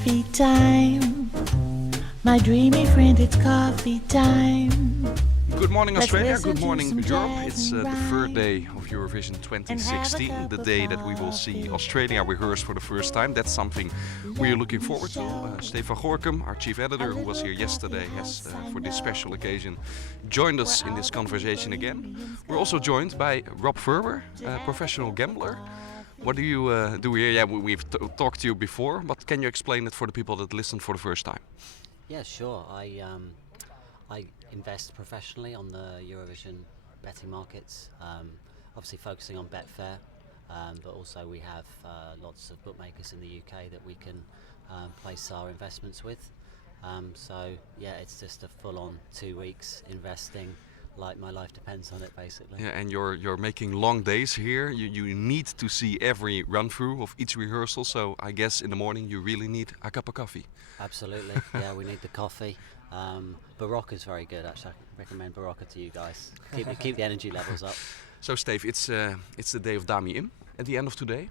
coffee time. My dreamy friend, it's coffee time. Good morning, Let's Australia. listen Good to morning, some Europe. jazz It's and the third ride day of Eurovision and 2016, have a the cup day of that we will see coffee. Australia rehearse for the first time. That's something we are looking forward to. Stefan Gorkum, our chief editor, who was here yesterday, has, for this special occasion, joined us in this conversation again. We're also joined by Rob Ferber, a professional gambler. What do you do here? Yeah, we've talked to you before, but can you explain it for the people that listen for the first time? Yeah, sure. I invest professionally on the Eurovision betting markets, obviously focusing on Betfair, but also we have lots of bookmakers in the UK that we can place our investments with. So yeah, it's just a full-on 2 weeks investing, like my life depends on it, basically. Yeah, and you're making long days here. You need to see every run through of each rehearsal. So I guess in the morning you really need a cup of coffee. Absolutely. Yeah, we need the coffee. Barocca's very good, actually. I recommend Barocca to you guys. Keep the energy levels up. So Steve, it's the day of Dami Im. At the end of today,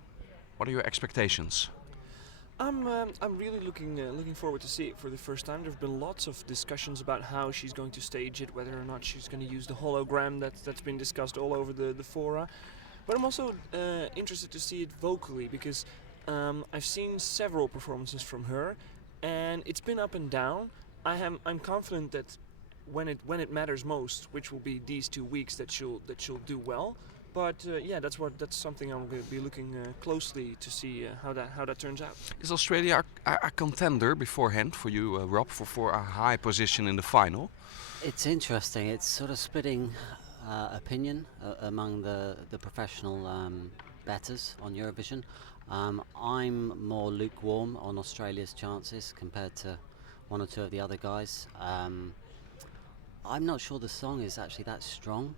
what are your expectations? I'm really looking forward to see it for the first time. There have been lots of discussions about how she's going to stage it, whether or not she's going to use the hologram that's been discussed all over the fora. But I'm also interested to see it vocally, because I've seen several performances from her, and it's been up and down. I'm confident that when it matters most, which will be these 2 weeks, that she'll do well. But yeah, that's something I'm going to be looking closely to see how that turns out. Is Australia a contender beforehand for you, Rob, for a high position in the final? It's interesting. It's sort of splitting opinion among the professional bettors on Eurovision. I'm more lukewarm on Australia's chances compared to one or two of the other guys. I'm not sure the song is actually that strong.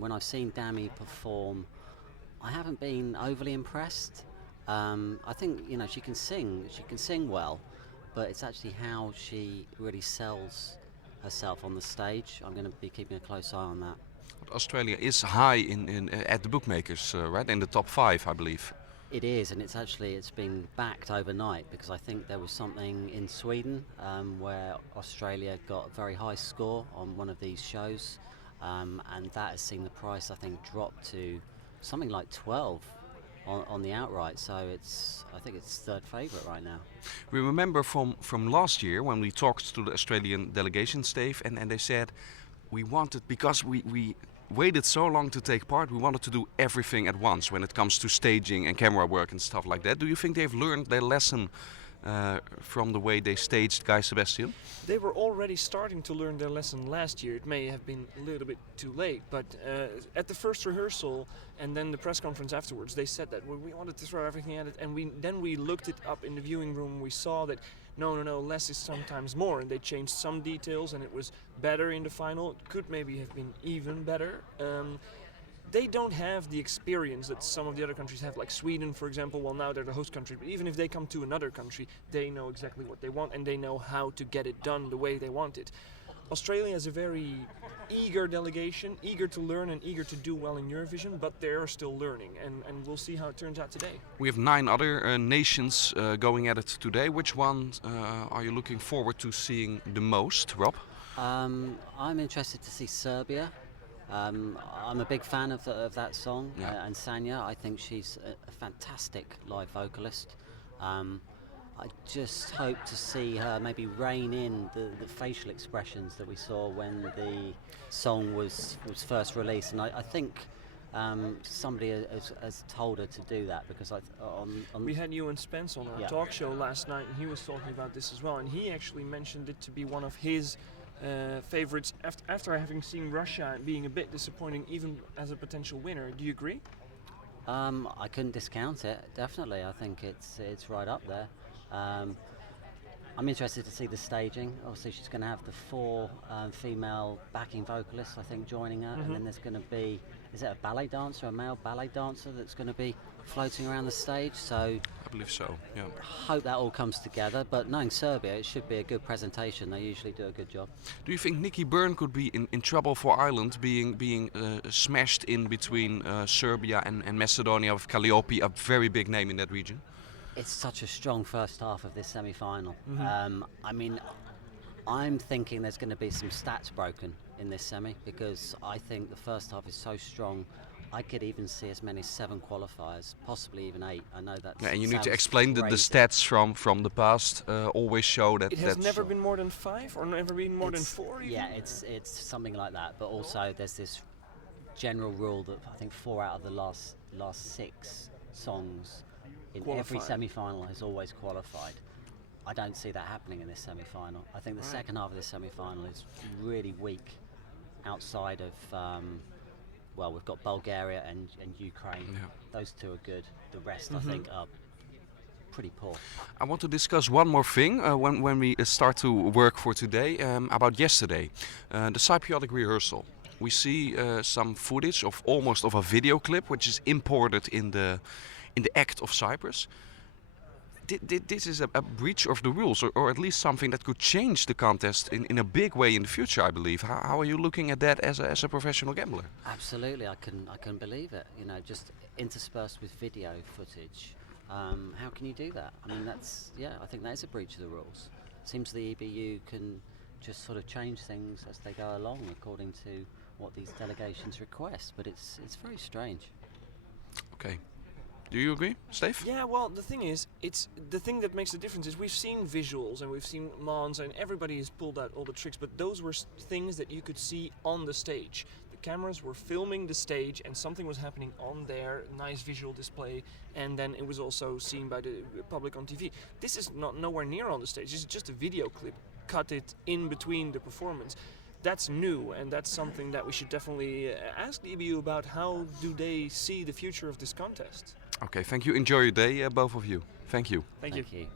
When I've seen Dami perform, I haven't been overly impressed. I think she can sing well, but it's actually how she really sells herself on the stage. I'm going to be keeping a close eye on that. Australia is high at the bookmakers, right? In the top 5, I believe. It is, and it's been backed overnight, because I think there was something in Sweden where Australia got a very high score on one of these shows. And that has seen the price, I think, drop to something like 12 on the outright. So I think it's third favourite right now. We remember from last year when we talked to the Australian delegation, Steve, and they said we wanted, because we waited so long to take part, we wanted to do everything at once when it comes to staging and camera work and stuff like that. Do you think they've learned their lesson from the way they staged Guy Sebastian? They were already starting to learn their lesson last year. It may have been a little bit too late, but at the first rehearsal and then the press conference afterwards, they said that we wanted to throw everything at it, and we looked it up in the viewing room. We saw that no, less is sometimes more, and they changed some details, and it was better in the final. It could maybe have been even better. They don't have the experience that some of the other countries have, like Sweden, for example. Well, now they're the host country, but even if they come to another country, they know exactly what they want, and they know how to get it done the way they want it. Australia is a very eager delegation, eager to learn and eager to do well in Eurovision, but they are still learning, and we'll see how it turns out today. We have 9 other nations going at it today. Which one are you looking forward to seeing the most, Rob? I'm interested to see Serbia. I'm a big fan of that song, Yeah. and Sanja. I think she's a fantastic live vocalist. I just hope to see her maybe rein in the facial expressions that we saw when the song was first released, and I think somebody has told her to do that, because We had Ewan Spence on our talk show last night, and he was talking about this as well, and he actually mentioned it to be one of his favorites after having seen Russia being a bit disappointing, even as a potential winner. Do you agree? I couldn't discount it, definitely. I think it's right up there. I'm interested to see the staging. Obviously she's going to have the 4 female backing vocalists, I think, joining her, and then there's going to be, is it a ballet dancer, a male ballet dancer that's going to be floating around the stage? So I believe so, yeah. Hope that all comes together, but knowing Serbia, it should be a good presentation. They usually do a good job. Do you think Nikki Byrne could be in trouble for Ireland, being smashed in between Serbia and Macedonia with Calliope, a very big name in that region? It's such a strong first half of this semi-final. Mm-hmm. I mean, I'm thinking there's going to be some stats broken in this semi because I think the first half is so strong. I could even see as many 7 qualifiers, possibly even 8. I know that. Yeah, and you need to sounds explain the crazy. stats from the past. Always show that It has that's never been more than 5 or never been more than It's- 4 even? Yeah, it's something like that. But also there's this general rule that I think 4 out of the last 6 songs in every Qualify. semi-final has always qualified. I don't see that happening in this semi-final. I think the Right. second half of this semi-final is really weak outside of well, we've got Bulgaria and Ukraine. Yeah. Those 2 are good. The rest, I Mhm. think, are pretty poor. I want to discuss one more thing when we start to work for today about yesterday, the Cypriotic rehearsal. We see some footage of almost of a video clip which is imported in the act of Cyprus. This is a breach of the rules, or at least something that could change the contest in a big way in the future, I believe. How are you looking at that as a professional gambler? Absolutely, I can believe it. You know, just interspersed with video footage. How can you do that? I mean, I think that is a breach of the rules. Seems the EBU can just sort of change things as they go along according to what these delegations request, but it's very strange. Okay. Do you agree, Steve? Yeah, well, the thing is, it's the thing that makes the difference is we've seen visuals and we've seen Mons and everybody has pulled out all the tricks, but those were things that you could see on the stage. The cameras were filming the stage and something was happening on there, nice visual display, and then it was also seen by the public on TV. This is nowhere near on the stage. This is just a video clip, cut it in between the performance. That's new, and that's something that we should definitely ask the EBU about. How do they see the future of this contest? Okay, thank you. Enjoy your day, both of you. Thank you. Thank you. Thank you.